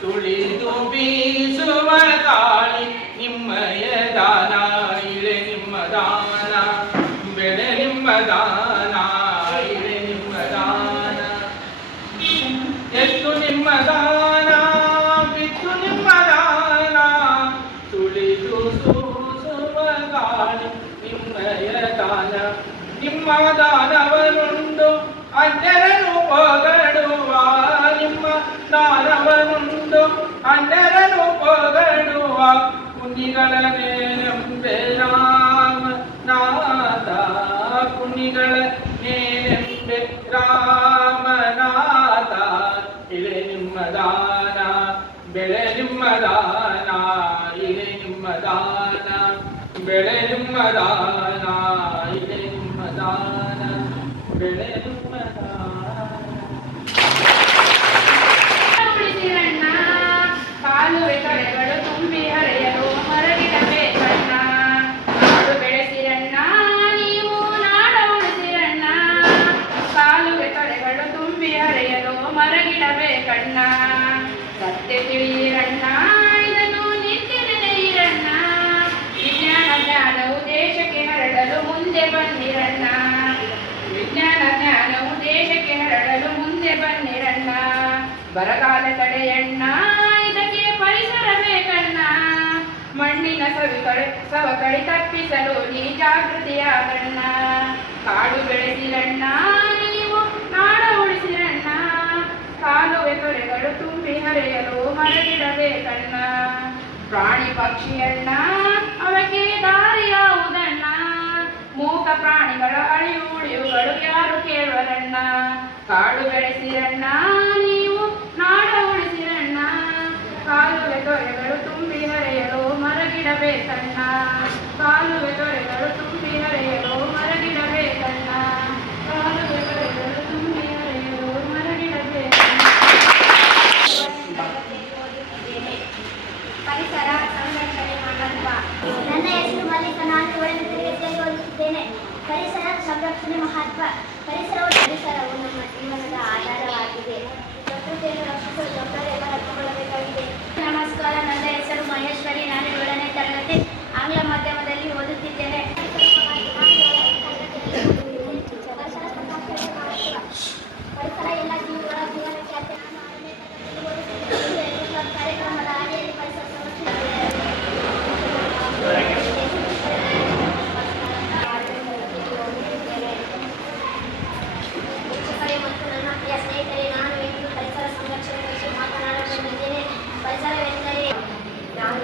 ಸುಳಿದು ಬೀಸುವ ಗಾಳಿ ನಿಮ್ಮಯ ದಾನ, ಇಳೆ ನಿಮ್ಮ ದಾನ, ಬೆಳೆ ನಿಮ್ಮ ದಾನ, ಇಳೆ ನಿಮ್ಮ ದಾನ. ಎತ್ತು ನಿಮ್ಮ ದಾನ, ಬಿತ್ತು ನಿಮ್ಮ ದಾನ, ಸುಳಿದು ಸೂಸುವ ಗಾಳಿ ನಿಮ್ಮಯ ದಾನ. ನಿಮ್ಮ ದಾನವನುಂಡು ಅನ್ಯರನು ಪೊಗಡುವ, ನಿಮ್ಮ ದಾನವನುಂಡು ಅನ್ಯರನು ಪೊಗಡುವ, ಕುಣಿಗಳ ನೇನೆಂಬೆ ರಾಮನಾಥ, ಕುಣಿಗಳ ನೇನೆಂಬೆ ರಾಮನಾಥ. ಇಳೆ ನಿಮ್ಮ ದಾನ, ಬೆಳೆ ನಿಮ್ಮ ದಾನ, ಇಳೆ ನಿಮ್ಮ ದಾನ, ಬೆಳೆ ನಿಮ್ಮ ದಾನ, ಇಳೆ ನಿಮ್ಮ ದಾನ, ಬೆಳೆ ನಿಮ್ಮ ದಾನ. ಉಳಿಸಿರಣ್ಣ ಕಾಲುವೆ ಕಡೆಗಳು ತುಂಬಿ ಹರಿಯಲು ಮರಗಿಡಬೇಕಣ್ಣ. ನಾಡು ಬೆಳೆಸಿರಣ್ಣ ನೀವು ನಾಡ ಉಳಿಸಿರಣ್ಣ, ಕಾಲುವೆ ಕಡೆಗಳು ತುಂಬಿ ಹರಿಯಲು ಮರಗಿಡಬೇಕಣ್ಣ. ಸತ್ಯ ತಿಳಿಯಿರಣ್ಣ ಇದನ್ನು ನಿತ್ಯ ನೆನೆಯಿರಣ್ಣ, ವಿಜ್ಞಾನ ಜ್ಞಾನವು ದೇಶಕ್ಕೆ ಹರಡಲು ಮುಂದೆ ಬನ್ನಿರಣ್ಣ, ವಿಜ್ಞಾನ ಜ್ಞಾನವು ದೇಶಕ್ಕೆ ಹರಡಲು ಮುಂದೆ ಬನ್ನಿರಣ್ಣ. ಬರಗಾಲ ತಡೆಯಣ್ಣ ಇದಕ್ಕೆ ಪರಿಸರ ಬೇಕಣ್ಣ, ಮಣ್ಣಿನ ಸವಕಳಿ ತಪ್ಪಿಸಲು ನೀ ಜಾಗೃತಿಯಾಗಣ್ಣ. ಕಾಡು ಬೆಳೆಸಿರಣ್ಣ ನೀವು ನಾಡ ಉಳಿಸಿರಣ್ಣ, ಕಾಲುವೆ ತೊರೆಗಳು ತುಂಬಿ ಹರಿಯಲು ಮರಗಿಡಬೇಕಣ್ಣ. ಪ್ರಾಣಿ ಪಕ್ಷಿಯಣ್ಣ ಅವಕ್ಕೆ ದಾರಿ ಯಾವುದಣ್ಣ, ಮೂಕ ಪ್ರಾಣಿಗಳ ಅಳಿವು ಉಳಿವುಗಳು ಯಾರು ಕೇಳುವರಣ್ಣ. ಕಾಡು ಬೆಳೆಸಿರಣ್ಣ ನೀವು ನಾಡ ಉಳಿಸಿರಣ್ಣ, ಕಾಲುವೆ ತೊರೆಗಳು ತುಂಬಿ ಹರಿಯಲು ಮರಗಿಡಬೇಕಣ್ಣ, ಕಾಲುವೆ ತೊರೆಗಳು ತುಂಬಿ ಹರಿಯಲು ಮರಗಿಡಬೇಕಣ್ಣ, ಕಾಲುವೆ ತೊರೆಗಳು ತುಂಬಿ ಹರಿಯಲು ಮರಗಿಡಬೇಕಣ್ಣ. ಪರಿಸರ ಸಂರಕ್ಷಣೆ ಮಹತ್ವ. ನನ್ನ ಹೆಸರು ಮಲ್ಲಿಕ, ನಾನು 7ನೇ ತರಗತಿಯಲ್ಲಿ ಓದುತ್ತಿದ್ದೇನೆ. ಪರಿಸರ ಸಂರಕ್ಷಣೆ ಮಹತ್ವ. ಪರಿಸರವು ನಮ್ಮ ಜೀವನದ ಆಧಾರವಾಗಿದೆ. ಪ್ರಕೃತಿಯನ್ನು ರಕ್ಷಿಸಲು ಜವಾಬ್ದಾರಿಯನ್ನು ಹಂಚಿಕೊಳ್ಳಬೇಕಾಗಿದೆ. ನಮಸ್ಕಾರ, ನನ್ನ ಹೆಸರು ಮಹೇಶ್ವರಿ, ನಾನು 7ನೇ ತರಗತಿ ಆಂಗ್ಲ ಮಾಧ್ಯಮದಲ್ಲಿ ಓದುತ್ತಿದ್ದೇನೆ. ಪರಿಸರ ಎಲ್ಲ ಜೀವಿಗಳ ಜೀವನಕ್ಕೆ ಅತ್ಯಂತ ಕಾರ್ಯಕ್ರಮದ ಅಡಿಯಲ್ಲಿ ಪರಿಸರ ಶಿಕ್ಷಕರೇ ಮತ್ತು ನನ್ನ ಪ್ರಿಯ ಸ್ನೇಹಿತರೆ, ನಾನು ಇಂದು ಪರಿಸರ ಸಂರಕ್ಷಣೆ ಬಗ್ಗೆ ಮಾತನಾಡಲಿದ್ದೇನೆ. ಪರಿಸರವೆಂದರೆ ನಾನು